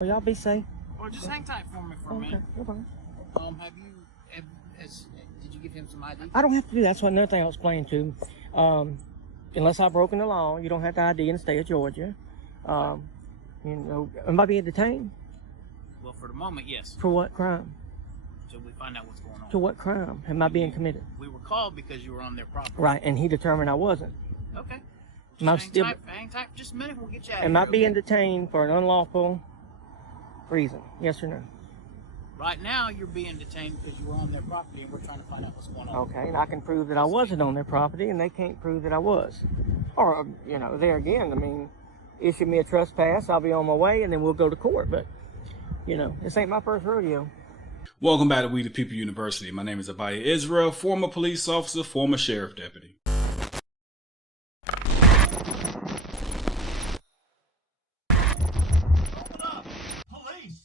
Well, y'all be safe. Well, just hang tight for me for a minute. No problem. Did you give him some ID? I don't have to do that. That's another thing I was explaining to him. Unless I've broken the law, you don't have to ID in the state of Georgia. You know, am I being detained? Well, for the moment, yes. For what crime? Until we find out what's going on. To what crime am I being committed? We were called because you were on their property. Right, and he determined I wasn't. Okay. Hang tight for just a minute. We'll get you out of here. Am I being detained for an unlawful reason? Yes or no? Right now, you're being detained because you were on their property, and we're trying to find out what's going on. Okay, and I can prove that I wasn't on their property, and they can't prove that I was. Or, you know, there again, I mean, issue me a trespass, I'll be on my way, and then we'll go to court. But, you know, this ain't my first rodeo. Welcome back to We the People University. My name is Abaya Israel, former police officer, former sheriff deputy.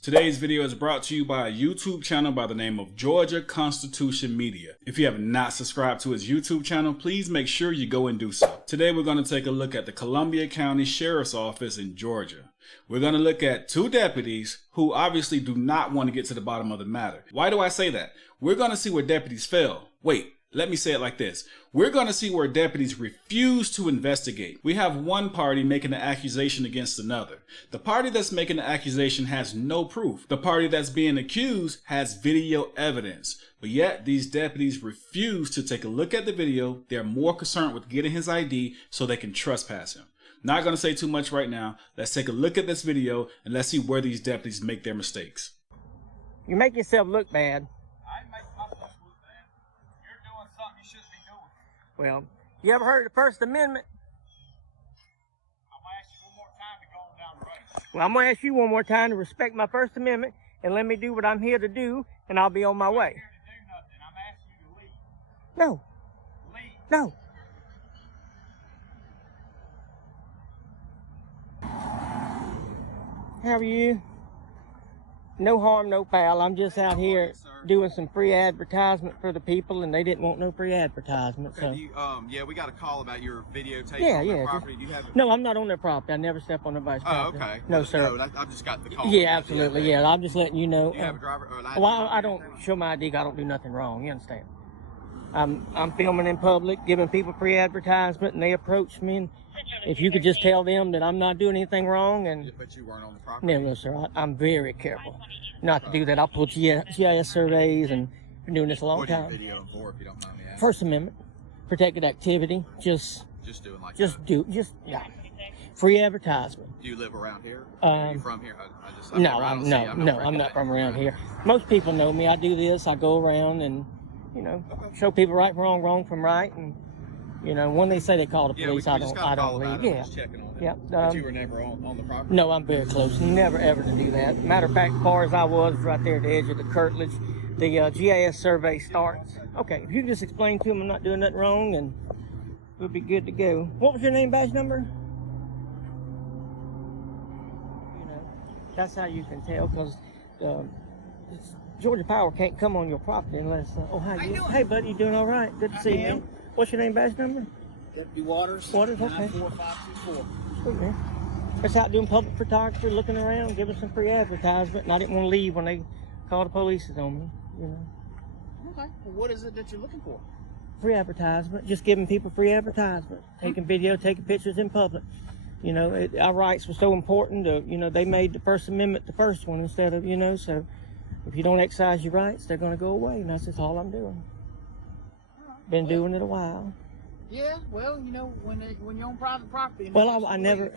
Today's video is brought to you by a YouTube channel by the name of Georgia Constitution Media. If you have not subscribed to his YouTube channel, please make sure you go and do so. Today we're going to take a look at the Columbia County Sheriff's Office in Georgia. We're going to look at two deputies who obviously do not want to get to the bottom of the matter. Why do I say that? We're going to see where deputies fail. Wait, let me say it like this. We're going to see where deputies refuse to investigate. We have one party making an accusation against another. The party that's making the accusation has no proof. The party that's being accused has video evidence. But yet these deputies refuse to take a look at the video. They're more concerned with getting his ID so they can trespass him. Not going to say too much right now. Let's take a look at this video and let's see where these deputies make their mistakes. You make yourself look bad. Well, you ever heard of the First Amendment? I'm going to ask you one more time to go on down the road. Well, I'm going to ask you one more time to respect my First Amendment and let me do what I'm here to do, and I'll be on my way. I'm here to do nothing. I'm asking you to leave. No. Leave. No. How are you? No harm, no foul. I'm just out here doing some free advertisement for the people, and they didn't want no free advertisement. Okay, so. Yeah, we got a call about your videotape on Yeah. their property. Do you have it? No, I'm not on their property. I never step on nobody's property. Oh, okay. No, sir. No, I've just got the call. Yeah, absolutely. Yeah, I'm just letting you know. Do you have a driver? Or an ID? Well, I don't show my ID. I don't do nothing wrong. You understand? I'm filming in public, giving people free advertisement, and they approach me. And if you could just tell them that I'm not doing anything wrong, and But you weren't on the property. no, sir. I'm very careful not to do that. I'll pull GIS surveys, and been doing this a long What are time. you videoing for, if you don't mind me asking? First Amendment, protected activity. Just doing like yeah. Free advertisement. Do you live around here? Are you from here? I'm not from around here. Most people know me. I do this. I go around and, you know, show people right from wrong, wrong from right, and you know, when they say they call the police, I don't leave. Yeah. Just checking on it. Yeah. But you were never on the property? No, I'm very close. Never ever to do that. Matter of fact, as far as I was right there at the edge of the curtilage, the GIS survey starts. Okay, if you can just explain to them I'm not doing nothing wrong, and we'll be good to go. What was your name, badge number? You know, that's how you can tell, because Georgia Power can't come on your property unless. How you doing? Hey, buddy, you doing all right? Good to see you. What's your name, badge number? Deputy Waters. Waters, okay. 94524. Sweet, man. Just out doing public photography, looking around, giving some free advertisement, and I didn't want to leave when they called the police on me, you know. Okay. Well, what is it that you're looking for? Free advertisement, just giving people free advertisement, taking video, taking pictures in public. You know, our rights were so important, you know, they made the First Amendment the first one instead of, you know, so if you don't exercise your rights, they're going to go away, and that's just all I'm doing. Been doing it a while. Yeah, well, you know, when you're on private property. Well, I never.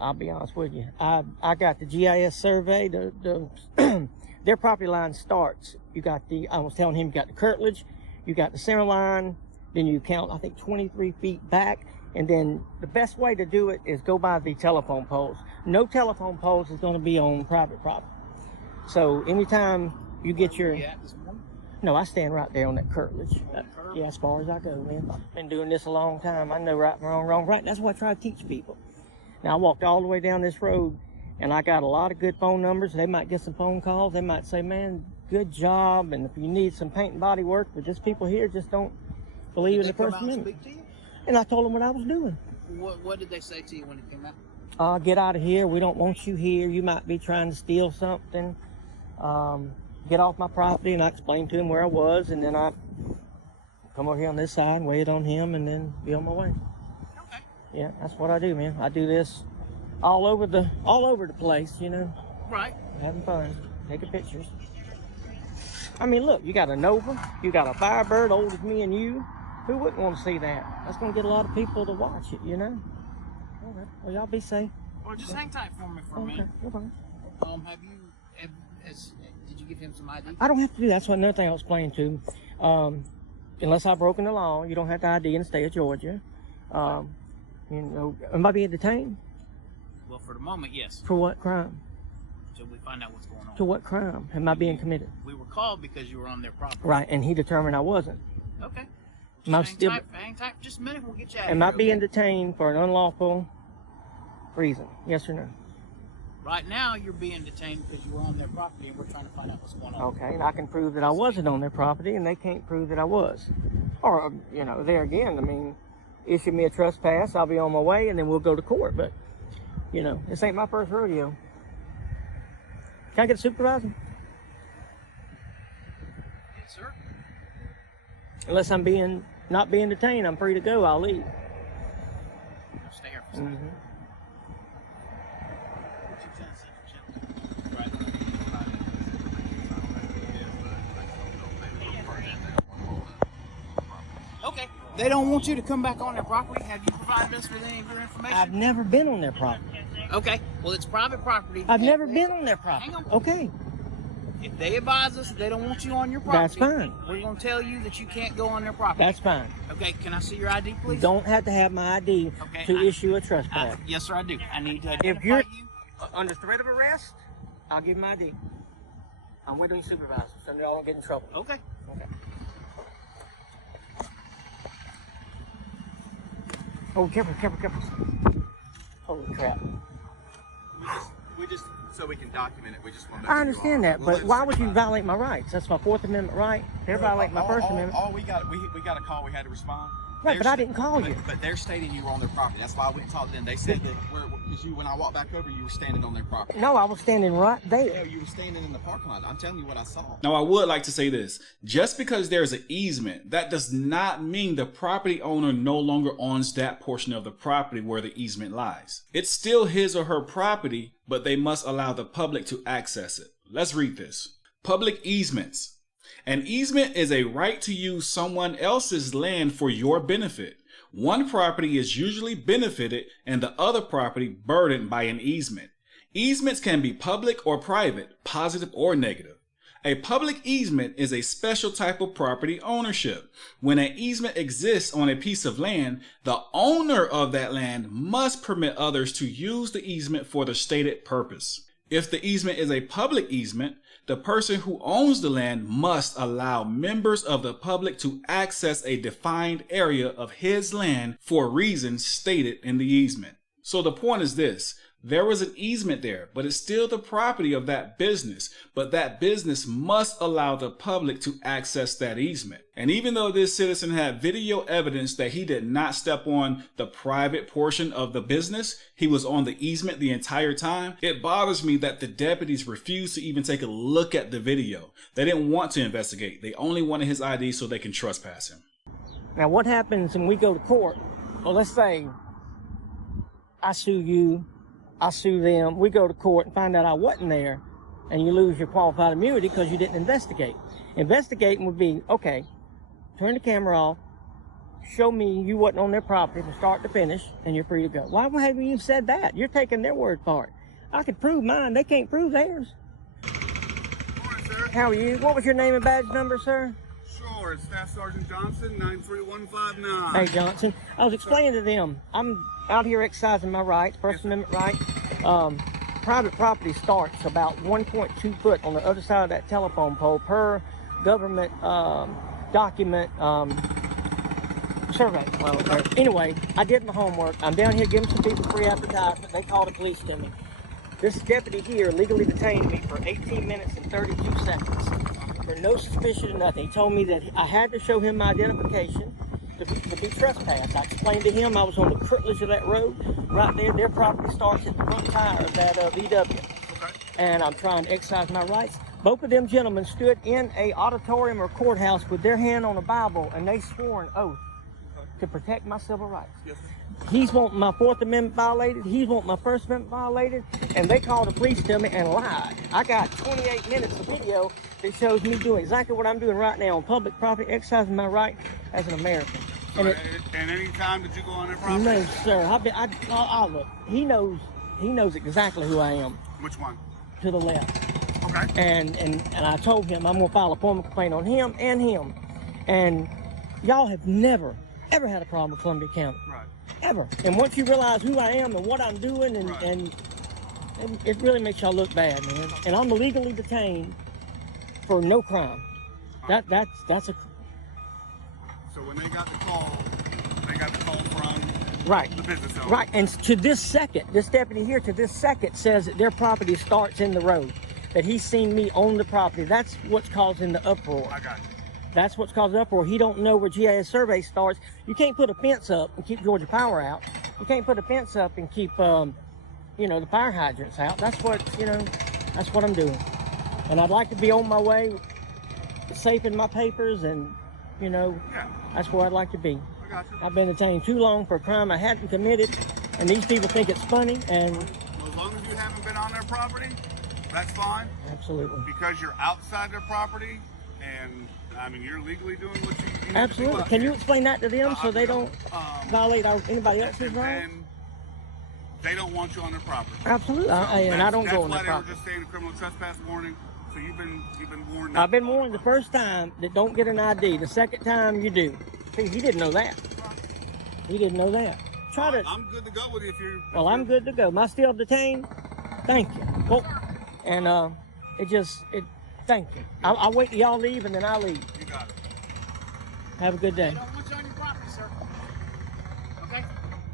I'll be honest with you. I got the GIS survey. Their property line starts. You got I was telling him, you got the curtilage, you got the center line, then you count, I think, 23 feet back, and then the best way to do it is go by the telephone poles. No telephone poles is going to be on private property. So anytime you get your. No, I stand right there on that curtilage. Yeah, as far as I go, man. Been doing this a long time. I know right from wrong, right. That's what I try to teach people. Now, I walked all the way down this road, and I got a lot of good phone numbers. They might get some phone calls. They might say, man, good job. And if you need some paint and body work, but just people here just don't believe in the First Amendment. And I told them what I was doing. What did they say to you when it came out? get out of here. We don't want you here. You might be trying to steal something. Get off my property. And I explained to him where I was, and then I come over here on this side and wait on him, and then be on my way. Okay. Yeah, that's what I do, man. I do this all over the place, you know. Right. Having fun, taking pictures. I mean, look, you got a Nova, you got a Firebird old as me and you. Who wouldn't want to see that? That's going to get a lot of people to watch it, you know. Okay. Well, y'all be safe. Well, just hang tight for me for a minute. Okay. Did you give him some ID? I don't have to do that. That's another thing I was explaining to him. Unless I've broken the law, you don't have to ID in the state of Georgia. You know, am I being detained? Well, for the moment, yes. For what crime? Until we find out what's going on. To what crime am I being committed? We were called because you were on their property. Right, and he determined I wasn't. Okay. Hang tight for just a minute. We'll get you out of here. Am I being detained for an unlawful reason? Yes or no? Right now, you're being detained because you were on their property, and we're trying to find out what's going on. Okay, and I can prove that I wasn't on their property, and they can't prove that I was. Or, you know, there again, I mean, issue me a trespass, I'll be on my way, and then we'll go to court. But, you know, this ain't my first rodeo. Can I get a supervisor? Yes, sir. Unless I'm not being detained, I'm free to go, I'll leave. Stay here for a second. Okay. They don't want you to come back on their property. Have you provided us with any of your information? I've never been on their property. Okay. Well, it's private property. I've never been on their property. Hang on. Okay. If they advise us that they don't want you on your property, That's fine. We're going to tell you that you can't go on their property. That's fine. Okay. Can I see your ID, please? You don't have to have my ID to issue a trespass. Yes, sir, I do. I need to If identify you're you. under threat of arrest, I'll give my ID. I'm waiting on your supervisor, so y'all don't get in trouble. Okay. Okay. Oh, careful. Holy crap. We just so we can document it. We just want to. I understand that, but why would you violate my rights? That's my Fourth Amendment right. They're violating my First Amendment. We got a call. We had to respond. Right, but I didn't call you. But they're stating you were on their property. That's why I went and talked to them. They said that because when I walked back over, you were standing on their property. No, I was standing right No, there. you were standing in the parking lot. I'm telling you what I saw. Now, I would like to say this. Just because there's an easement, that does not mean the property owner no longer owns that portion of the property where the easement lies. It's still his or her property, but they must allow the public to access it. Let's read this. Public easements. An easement is a right to use someone else's land for your benefit. One property is usually benefited and the other property burdened by an easement. Easements can be public or private, positive or negative. A public easement is a special type of property ownership. When an easement exists on a piece of land, the owner of that land must permit others to use the easement for the stated purpose. If the easement is a public easement, the person who owns the land must allow members of the public to access a defined area of his land for reasons stated in the easement. So the point is this. There was an easement there, but it's still the property of that business. But that business must allow the public to access that easement. And even though this citizen had video evidence that he did not step on the private portion of the business, he was on the easement the entire time, it bothers me that the deputies refused to even take a look at the video. They didn't want to investigate. They only wanted his ID so they can trespass him. Now, what happens when we go to court? Well, let's say I sue you. I sue them, we go to court and find out I wasn't there, and you lose your qualified immunity because you didn't investigate. Investigating would be, okay, turn the camera off, show me you wasn't on their property from start to finish, and you're free to go. Why haven't you said that? You're taking their word for it. I could prove mine, they can't prove theirs. Morning, sir. How are you? What was your name and badge number, sir? Sure, it's Staff Sergeant Johnson, 93159. Hey, Johnson. I was explaining to them, I'm out here exercising my rights, First Amendment right. Private property starts about 1.2 foot on the other side of that telephone pole per government document survey. Well, anyway, I did my homework. I'm down here giving some people free advertisement. They called the police to me. This deputy here legally detained me for 18 minutes and 32 seconds for no suspicion of nothing. He told me that I had to show him my identification. to be trespassed. I explained to him I was on the curtilage of that road. Right there, their property starts at the front tire of that VW. Okay. And I'm trying to exercise my rights. Both of them gentlemen stood in a auditorium or courthouse with their hand on a Bible, and they swore an oath to protect my civil rights. Yes, sir. He's wanting my Fourth Amendment violated. He's wanting my First Amendment violated. And they called the police to me and lied. I got 28 minutes of video that shows me doing exactly what I'm doing right now on public property, exercising my right as an American. So And at any time did you go on their property? no, sir. Look. He knows exactly who I am. Which one? To the left. Okay. And I told him I'm gonna file a formal complaint on him and him. And y'all have never ever had a problem with Columbia County. Right. Ever. And once you realize who I am and what I'm doing, and, Right. and it really makes y'all look bad, man. And I'm illegally detained for no crime. That's a So when they got the call from right. the business owner. Right. And to this second, this deputy here to this second says that their property starts in the road. That he's seen me on the property. That's what's causing the uproar. I got you. That's what's causing the uproar. He don't know where GIS survey starts. You can't put a fence up and keep Georgia Power out. You can't put a fence up and keep, the fire hydrants out. That's what I'm doing. And I'd like to be on my way, safe in my papers, and, Yeah. that's where I'd like to be. I got you. I've been detained too long for a crime I hadn't committed, and these people think it's funny, and Well, as long as you haven't been on their property, that's fine. absolutely. Because you're outside their property, and I mean you're legally doing what you need to do Absolutely. out Can you here. explain that to them so they don't violate anybody else's And rights? then they don't want you on their property. Absolutely. And I don't go on That's their why they were property. just saying a criminal trespass warning. So you've been warned. I've been warned the first time that don't get an ID. The second time you do. See, he didn't know that. He didn't know that. Try to. I'm good to go with you if you're. Well, I'm good to go. Am I still detained? Thank you. Well, and thank you. I'll wait till y'all leave and then I'll leave. You got it. Have a good day. They don't want you on your property, sir. Okay?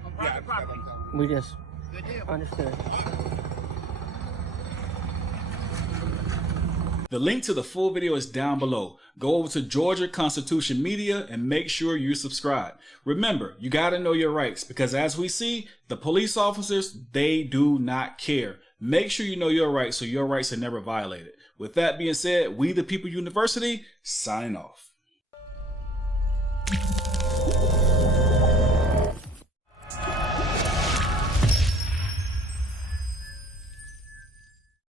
On private property. We just Good deal. understood. The link to the full video is down below. Go over to Georgia Constitution Media and make sure you subscribe. Remember, you gotta know your rights because as we see, the police officers, they do not care. Make sure you know your rights so your rights are never violated. With that being said, We the People University, signing off.